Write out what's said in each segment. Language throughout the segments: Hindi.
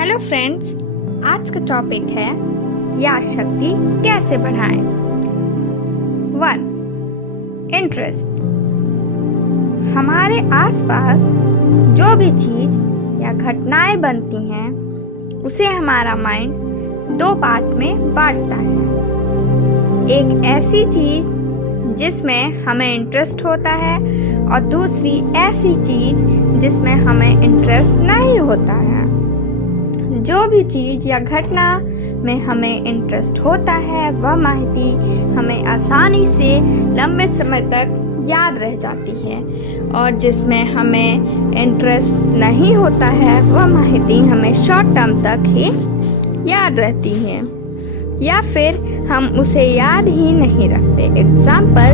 हेलो फ्रेंड्स, आज का टॉपिक है याद शक्ति कैसे बढ़ाएं। 1. इंटरेस्ट। हमारे आसपास जो भी चीज़ या घटनाएं बनती हैं उसे हमारा माइंड 2 पार्ट में बांटता है। एक ऐसी चीज़ जिसमें हमें इंटरेस्ट होता है और दूसरी ऐसी चीज़ जिसमें हमें इंटरेस्ट नहीं होता है। जो भी चीज़ या घटना में हमें इंटरेस्ट होता है वह माहिती हमें आसानी से लंबे समय तक याद रह जाती है और जिसमें हमें इंटरेस्ट नहीं होता है वह माहिती हमें शॉर्ट टर्म तक ही याद रहती है या फिर हम उसे याद ही नहीं रखते। एग्जाम्पल,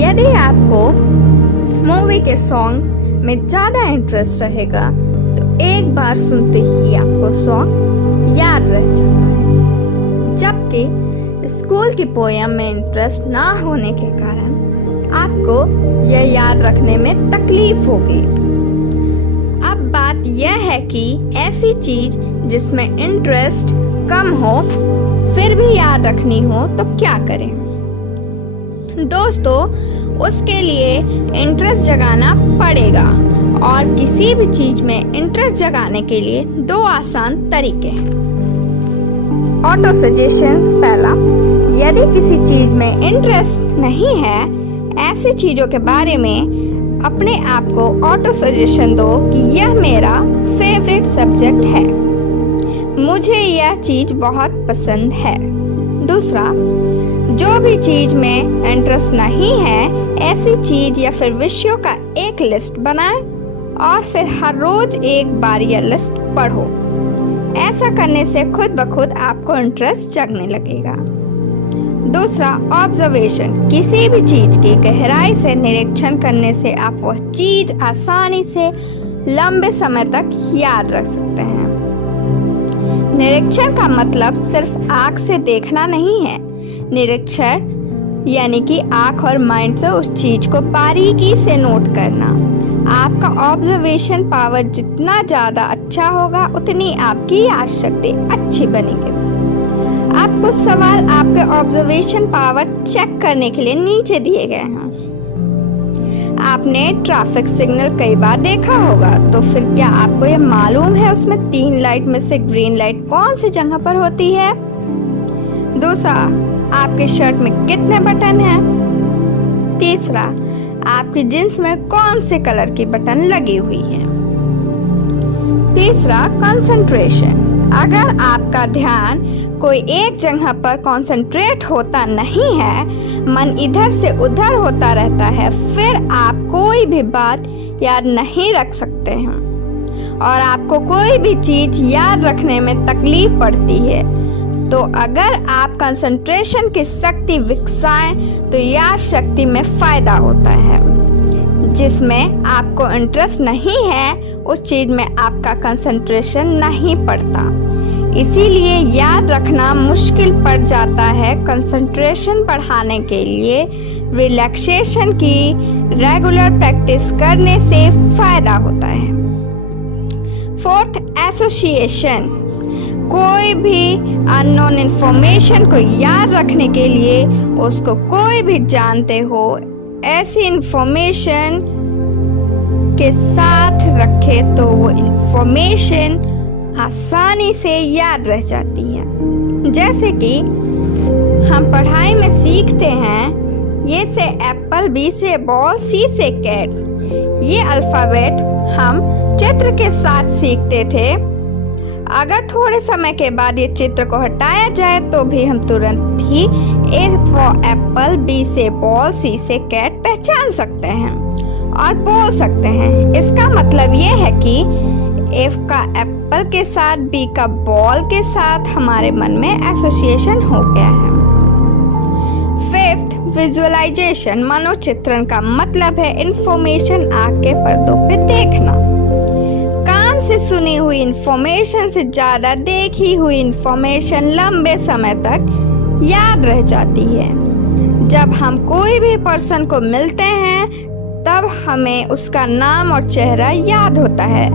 यदि आपको मूवी के सॉन्ग में ज़्यादा इंटरेस्ट रहेगा तो एक बार सुनते ही आपको सॉन्ग याद रह जाता है, जबकि स्कूल की पोयम में इंटरेस्ट ना होने के कारण आपको यह याद रखने में तकलीफ होगी। अब बात यह है कि ऐसी चीज़ जिसमें इंटरेस्ट कम हो फिर भी याद रखनी हो तो क्या करें। दोस्तों, उसके लिए इंटरेस्ट जगाना पड़ेगा और किसी भी चीज़ में इंटरेस्ट जगाने के लिए 2 आसान तरीके हैं। Auto suggestions. पहला, यदि किसी चीज़ में इंटरेस्ट नहीं है, ऐसी चीज़ों के बारे में अपने आप को ऑटो सजेशन दो कि यह मेरा फेवरेट सब्जेक्ट है, मुझे यह चीज़ बहुत पसंद है। दूसरा, जो भी चीज़ में इंटरेस्ट नहीं है, ऐसी चीज़ या फिर विषयों का एक लिस्ट बनाएं और फिर हर रोज एक बार यह लिस्ट पढ़ो। ऐसा करने से खुद ब खुद आपको इंटरेस्ट जगने लगेगा। दूसरा, ऑब्जर्वेशन। किसी भी चीज़ की गहराई से निरीक्षण करने से आप वह चीज़ आसानी से लंबे समय तक याद रख सकते हैं। निरीक्षण का मतलब सिर्फ आँख से देखना नहीं है। निरीक्षण यानी कि आँख और माइंड से उस चीज़ को बारीकी से नोट करना। आपका ऑब्जर्वेशन पावर जितना ज़्यादा अच्छा होगा उतनी आपकी याद शक्ति अच्छी बनेगी। आप कुछ सवाल आपके ऑब्जर्वेशन पावर चेक करने के लिए नीचे दिए गए हैं। आपने ट्रैफिक सिग्नल कई बार देखा होगा, तो फिर क्या आपको यह मालूम है उसमें 3 लाइट में से ग्रीन लाइट कौन सी जगह पर होती है? दूसरा, आपके शर्ट में कितने बटन हैं? तीसरा, आपकी जींस में कौन से कलर की बटन लगी हुई है? तीसरा, कंसंट्रेशन। अगर आपका ध्यान कोई एक जगह पर कंसंट्रेट होता नहीं है, मन इधर से उधर होता रहता है, फिर आप कोई भी बात याद नहीं रख सकते हैं और आपको कोई भी चीज़ याद रखने में तकलीफ पड़ती है। तो अगर आप कंसंट्रेशन की शक्ति विकसाएं तो याद शक्ति में फ़ायदा होता है। जिसमें आपको इंटरेस्ट नहीं है उस चीज़ में आपका कंसंट्रेशन नहीं पड़ता, इसीलिए याद रखना मुश्किल पड़ जाता है। कंसंट्रेशन बढ़ाने के लिए रिलैक्सेशन की रेगुलर प्रैक्टिस करने से फ़ायदा होता है। 4th, association. कोई भी अननोन इन्फॉर्मेशन को याद रखने के लिए उसको कोई भी जानते हो ऐसी इन्फॉर्मेशन के साथ रखे तो वो इन्फॉर्मेशन आसानी से याद रह जाती है। जैसे कि हम पढ़ाई में सीखते हैं, ये से एप्पल, बी से बॉल, सी से कैट। ये अल्फ़ाबेट हम चित्र के साथ सीखते थे। अगर थोड़े समय के बाद ये चित्र को हटाया जाए तो भी हम तुरंत ही ए फॉर एप्पल, बी से बॉल, सी से कैट पहचान सकते हैं और बोल सकते हैं। इसका मतलब ये है कि एफ का एप्पल के साथ, बी का बॉल के साथ हमारे मन में एसोसिएशन हो गया है। 5th, visualisation. मनोचित्रण का मतलब है इंफॉर्मेशन आँख के पर्दों पे देखना। कान से सुनी हुई इंफॉर्मेशन से ज़्यादा देखी हुई इंफॉर्मेशन लंबे समय तक याद रह जाती है। जब हम कोई भी पर्सन को मिलते हैं तब हमें उसका नाम और चेहरा याद होता है,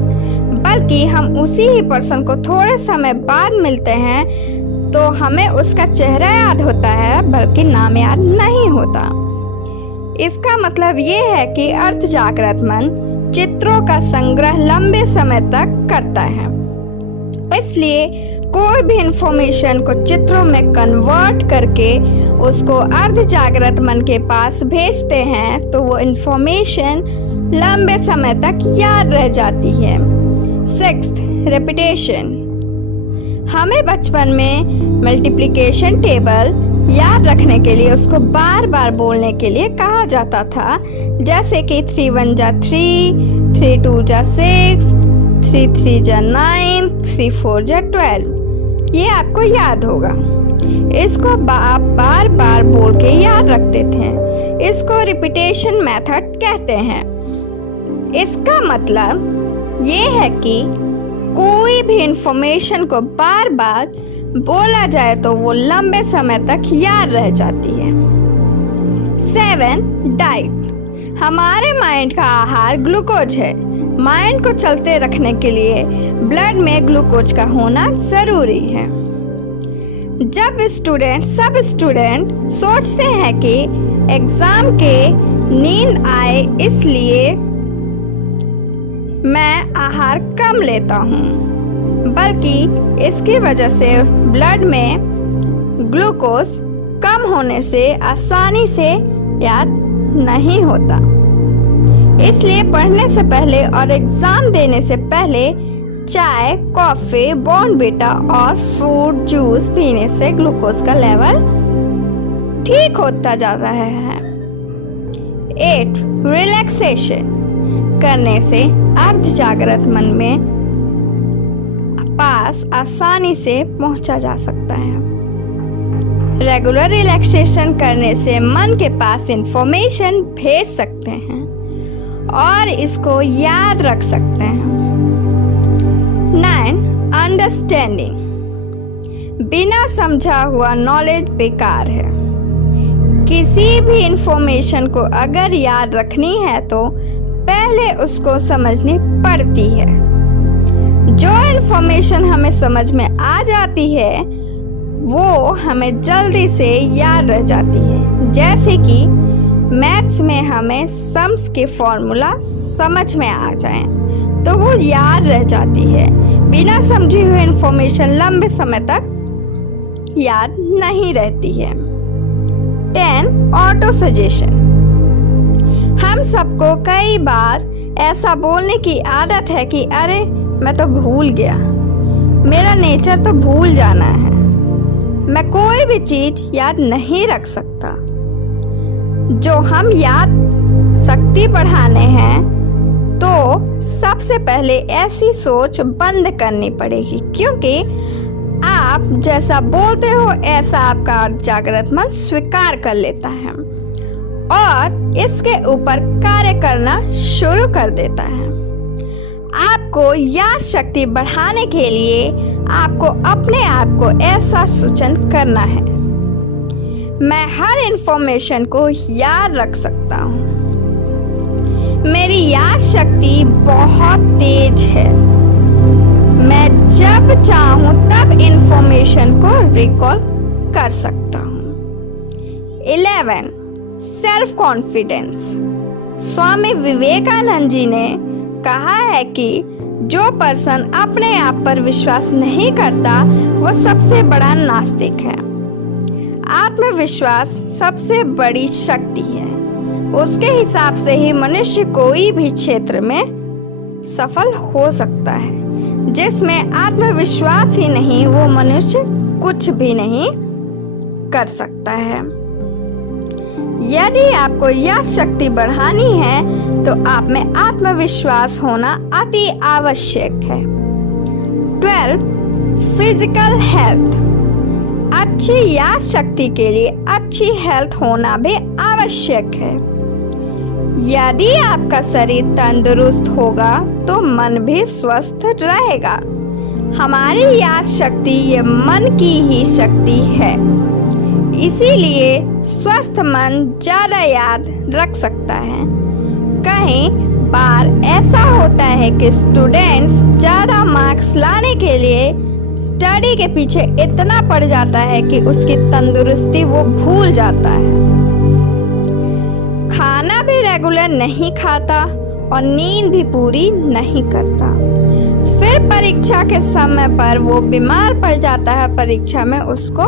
बल्कि हम उसी ही पर्सन को थोड़े समय बाद मिलते हैं तो हमें उसका चेहरा याद होता है बल्कि नाम याद नहीं होता। इसका मतलब ये है कि अर्ध जागृत मन चित्रों का संग्रह लंबे समय तक करता है। इसलिए कोई भी इंफॉर्मेशन को चित्रों में कन्वर्ट करके उसको अर्ध जागृत मन के पास भेजते हैं तो वो इंफॉर्मेशन लंबे समय तक याद रह जाती है। 6th, repetition. हमें बचपन में मल्टीप्लिकेशन टेबल याद रखने के लिए उसको बार बार बोलने के लिए कहा जाता था, जैसे कि 3 1 जा 3, 3 2 जा 6, 3 3 जा 9, 3 4 जा 12। ये आपको याद होगा। इसको आप बार बार बोल के याद रखते थे। इसको रिपीटेशन मेथड कहते हैं। इसका मतलब ये है कि कोई भी इंफॉर्मेशन को बार बार बोला जाए तो वो लंबे समय तक याद रह जाती है। 7, डाइट। हमारे माइंड का आहार ग्लूकोज है। माइंड को चलते रखने के लिए ब्लड में ग्लूकोज का होना जरूरी है। जब सब स्टूडेंट सोचते हैं कि एग्जाम के नींद आए इसलिए मैं आहार कम लेता हूँ, बल्कि इसकी वजह से ब्लड में ग्लूकोज कम होने से आसानी से याद नहीं होता। इसलिए पढ़ने से पहले और एग्जाम देने से पहले चाय, कॉफी, बॉर्नविटा और फ्रूट जूस पीने से ग्लूकोज का लेवल ठीक होता जा रहा है। 8, रिलैक्सेशन करने से अर्ध जागृत मन में पास आसानी से पहुंचा जा सकता है। रेगुलर रिलैक्सेशन करने से मन के पास इंफॉर्मेशन भेज सकते हैं और इसको याद रख सकते हैं। 9, अंडरस्टैंडिंग। बिना समझा हुआ नॉलेज बेकार है। किसी भी इंफॉर्मेशन को अगर याद रखनी है तो पहले उसको समझनी पड़ती है। जो इंफॉर्मेशन हमें समझ में आ जाती है वो हमें जल्दी से याद रह जाती है। जैसे कि मैथ्स में हमें सम्स के फॉर्मूला समझ में आ जाए तो वो याद रह जाती है। बिना समझी हुई इंफॉर्मेशन लंबे समय तक याद नहीं रहती है। 10, ऑटो सजेशन। हम सबको कई बार ऐसा बोलने की आदत है कि अरे मैं तो भूल गया, मेरा नेचर तो भूल जाना है, मैं कोई भी चीज याद नहीं रख सकता। जो हम याद शक्ति बढ़ाने हैं तो सबसे पहले ऐसी सोच बंद करनी पड़ेगी, क्योंकि आप जैसा बोलते हो ऐसा आपका जागृत मन स्वीकार कर लेता है और इसके ऊपर कार्य करना शुरू कर देता है। आपको याद शक्ति बढ़ाने के लिए आपको अपने आप को ऐसा सूचन करना है, मैं हर इंफॉर्मेशन को याद रख सकता हूँ, मेरी याद शक्ति बहुत तेज है, मैं जब चाहूँ तब इंफॉर्मेशन को रिकॉल कर सकता हूँ। 11, सेल्फ कॉन्फिडेंस। स्वामी विवेकानंद जी ने कहा है कि जो पर्सन अपने आप पर विश्वास नहीं करता वो सबसे बड़ा नास्तिक है। आत्मविश्वास सबसे बड़ी शक्ति है। उसके हिसाब से ही मनुष्य कोई भी क्षेत्र में सफल हो सकता है। जिसमें आत्मविश्वास ही नहीं वो मनुष्य कुछ भी नहीं कर सकता है। यदि आपको यह शक्ति बढ़ानी है तो आप में आत्मविश्वास होना अति आवश्यक है। 12, फिजिकल हेल्थ। अच्छी याद शक्ति के लिए अच्छी हेल्थ होना भी आवश्यक है। यदि आपका शरीर तंदुरुस्त होगा तो मन भी स्वस्थ रहेगा। हमारी याद शक्ति ये मन की ही शक्ति है, इसीलिए स्वस्थ मन ज़्यादा याद रख सकता है। कहीं बार ऐसा होता है कि स्टूडेंट्स ज़्यादा मार्क्स लाने के लिए स्टडी के पीछे इतना पड़ जाता है कि उसकी तंदुरुस्ती वो भूल जाता है, खाना भी रेगुलर नहीं खाता और नींद भी पूरी नहीं करता। फिर परीक्षा के समय पर वो बीमार पड़ जाता है, परीक्षा में उसको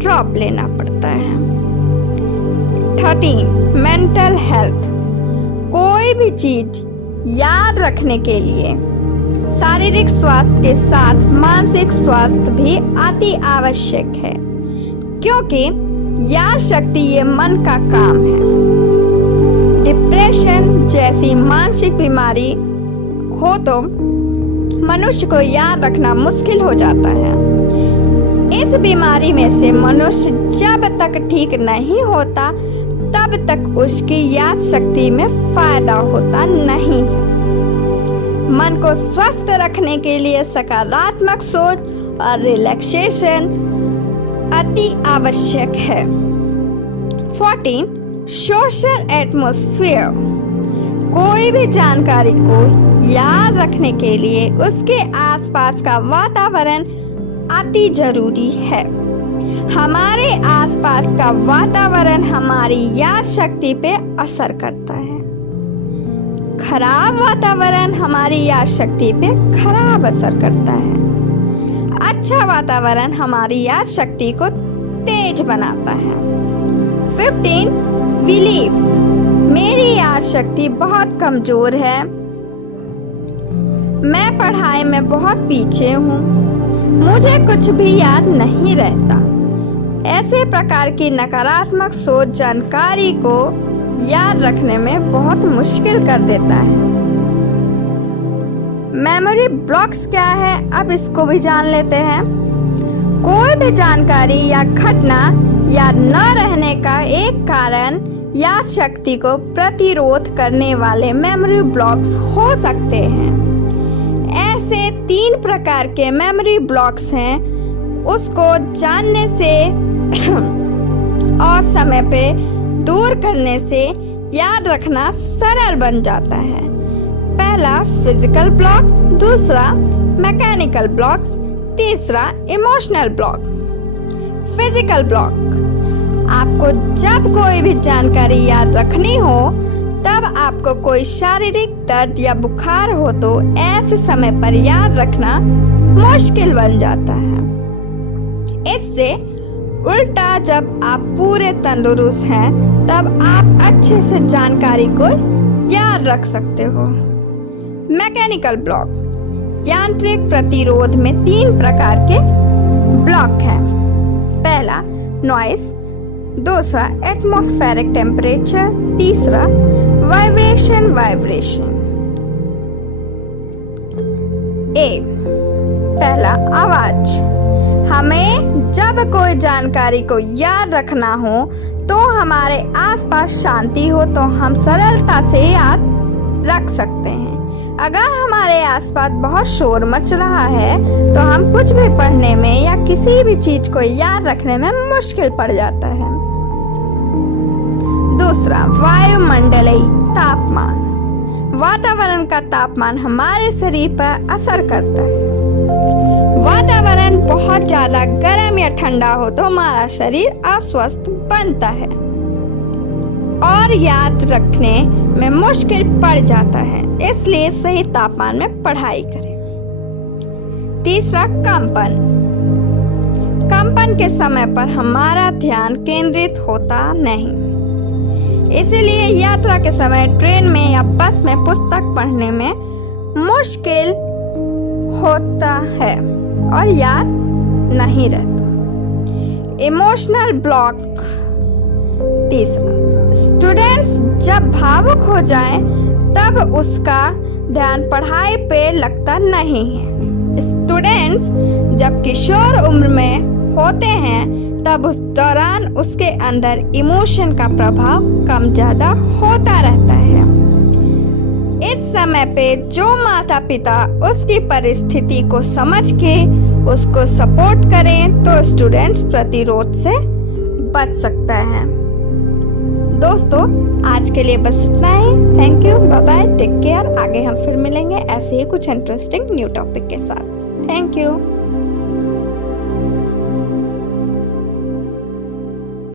ड्रॉप लेना पड़ता है। 13. Mental health. कोई भी चीज याद रखने के लिए शारीरिक स्वास्थ्य के साथ मानसिक स्वास्थ्य भी अति आवश्यक है, क्योंकि याद शक्ति ये मन का काम है। डिप्रेशन जैसी मानसिक बीमारी हो तो मनुष्य को याद रखना मुश्किल हो जाता है। इस बीमारी में से मनुष्य जब तक ठीक नहीं होता तब तक उसकी याद शक्ति में फायदा होता नहीं है। मन को स्वस्थ रखने के लिए सकारात्मक सोच और रिलैक्सेशन अति आवश्यक है। 14. Social atmosphere. कोई भी जानकारी को याद रखने के लिए उसके आसपास का वातावरण अति जरूरी है। हमारे आसपास का वातावरण हमारी याद शक्ति पे असर करता है। खराब वातावरण हमारी याद शक्ति पे खराब असर करता है। अच्छा वातावरण हमारी याद शक्ति को तेज बनाता है। 15. बिलीव्स। मेरी याद शक्ति बहुत कमजोर है, मैं पढ़ाई में बहुत पीछे हूँ, मुझे कुछ भी याद नहीं रहता। ऐसे प्रकार की नकारात्मक सोच जानकारी को याद रखने में बहुत मुश्किल कर देता है। मेमोरी ब्लॉक्स क्या है, अब इसको भी जान लेते हैं। कोई भी जानकारी या घटना याद न रहने का एक कारण याद शक्ति को प्रतिरोध करने वाले मेमोरी ब्लॉक्स हो सकते हैं। ऐसे 3 प्रकार के मेमोरी ब्लॉक्स हैं, उसको जानने से और समय पे दूर करने से याद रखना सरल बन जाता है। पहला फिजिकल ब्लॉक, दूसरा मैकेनिकल ब्लॉक्स, तीसरा इमोशनल ब्लॉक। फिजिकल ब्लॉक, आपको जब कोई भी जानकारी याद रखनी हो तब आपको कोई शारीरिक दर्द या बुखार हो तो ऐसे समय पर याद रखना मुश्किल बन जाता है। इससे उल्टा जब आप पूरे तंदुरुस्त हैं तब आप अच्छे से जानकारी को याद रख सकते हो। मैकेनिकल ब्लॉक, यांत्रिक प्रतिरोध में 3 प्रकार के ब्लॉक हैं। पहला नॉइस, दूसरा एटमॉस्फेरिक टेम्परेचर, तीसरा वाइब्रेशन। पहला आवाज। हमें जब कोई जानकारी को याद रखना हो तो हमारे आसपास शांति हो तो हम सरलता से याद रख सकते हैं। अगर हमारे आसपास बहुत शोर मच रहा है तो हम कुछ भी पढ़ने में या किसी भी चीज को याद रखने में मुश्किल पड़ जाता है। दूसरा वायुमंडलीय तापमान। वातावरण का तापमान हमारे शरीर पर असर करता है। वातावरण बहुत ज्यादा गर्म या ठंडा हो तो हमारा शरीर अस्वस्थ बनता है और याद रखने में मुश्किल पड़ जाता है, इसलिए सही तापमान में पढ़ाई करें। तीसरा कंपन। कंपन के समय पर हमारा ध्यान केंद्रित होता नहीं, इसीलिए यात्रा के समय ट्रेन में या बस में पुस्तक पढ़ने में मुश्किल होता है और याद नहीं रहता। Emotional block. तीसरा, स्टूडेंट्स जब भावुक हो जाएं तब उसका ध्यान पढ़ाई पे लगता नहीं है। स्टूडेंट्स जब किशोर उम्र में होते हैं तब उस दौरान उसके अंदर इमोशन का प्रभाव कम ज्यादा होता रहता है। इस समय पे जो माता पिता उसकी परिस्थिति को समझ के उसको सपोर्ट करें तो स्टूडेंट्स प्रतिरोध से बच सकता है। दोस्तों आज के लिए बस इतना ही। Thank you, bye bye, take care. आगे हम फिर मिलेंगे ऐसे ही कुछ इंटरेस्टिंग न्यू टॉपिक के साथ। Thank you.